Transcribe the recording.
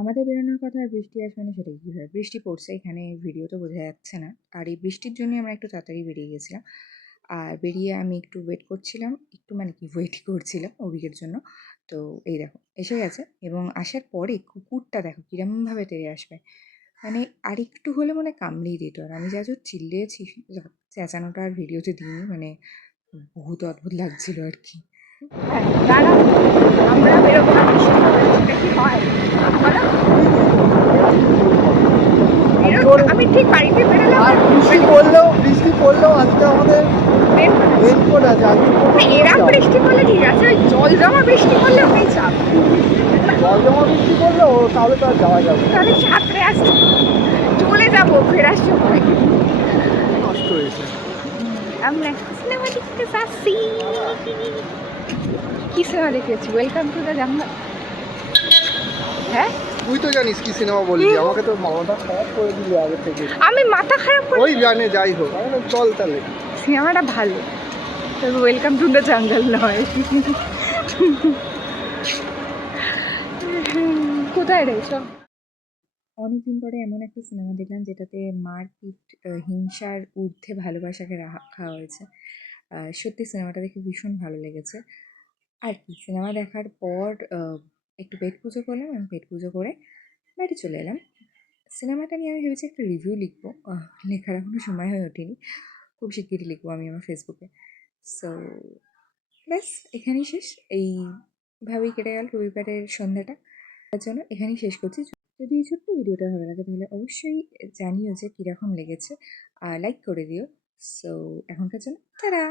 আমাদের বেরোনোর কথা আর বৃষ্টি আসবে না সেটা কী হয়? বৃষ্টি পড়ছে এখানে ভিডিওতে বোঝা যাচ্ছে না। আর এই বৃষ্টির জন্যই আমরা একটু তাড়াতাড়ি বেরিয়ে গেছিলাম। আর বেরিয়ে আমি একটু ওয়েট করছিলাম, একটু মানে কি ওয়েট করছিলাম অভিকের জন্য। তো এই দেখো এসে গেছে এবং আসার পরে কুকুরটা দেখো কিরমভাবে তেড়ে আসবে। মানে আরেকটু হলে মনে হয় কামড়েই দিত। আর আমি যা চিল্লিয়েছি চেঁচানোটা আর ভিডিওতে দিইনি, মানে বহুত অদ্ভুত লাগছিল আর কি। হ্যাঁ, দাঁড়াও, আমরা বেরোবো না, বৃষ্টি হবে, সেটা কি হয় বলো? আমি ঠিক বাড়িতে বেরোলে আর বৃষ্টি পড়লেও আজকে আমাদের রেনকোট আছে। এরম বৃষ্টি পড়লে ঠিক আছে, ওই জল জমা বৃষ্টি পড়লে ওটাই চাপ। জল জমা বৃষ্টি পড়লে তাহলে তো আর যাওয়া যাবে না। তাহলে সাঁতরে আসতে চলে যাবো ফেরার সময়। নষ্ট হয়েছে। আমরা সিনেমা দেখতে যাচ্ছি। কি সিনেমা দেখেছি? Welcome to the jungle. হ্যাঁ, তুই তো জানিস কি সিনেমা বলবি, আমাকে তো মাথা খারাপ করে দিলি আগে থেকে। আমি মাথা খারাপ করি? ওই জানে, যাই হোক চল তাহলে। সিনেমাটা ভালো, তবে ওয়েলকাম টু দ্য জাঙ্গল নয়। কোথায় রে সব? অনেকদিন পরে এমন একটা সিনেমা দেখলাম যেটাতে মারপিট, হিংসার ঊর্ধ্বে ভালোবাসাকে রাখা হয়েছে। সত্যি সিনেমাটা দেখে ভীষণ ভালো লেগেছে। আর কি সিনেমা দেখার পর একটু পেট পুজো করলাম এবং পেট পুজো করে বাড়ি চলে এলাম। সিনেমাটা নিয়ে আমি ভেবেছি একটা রিভিউ লিখবো, লেখার এখনও সময় হয়ে ওঠেনি। খুব শিগগিরই লিখবো আমি আমার ফেসবুকে। সো ব্যাস এখানেই শেষ। এইভাবেই কেটে গেল রবিবারের সন্ধ্যাটা। তার জন্য এখানেই শেষ করছি। যদি এই ছোট্ট ভিডিওটা ভালো লাগে তাহলে অবশ্যই জানিও যে কীরকম লেগেছে, আর লাইক করে দিও। সো এখনকার জন্য টাটা।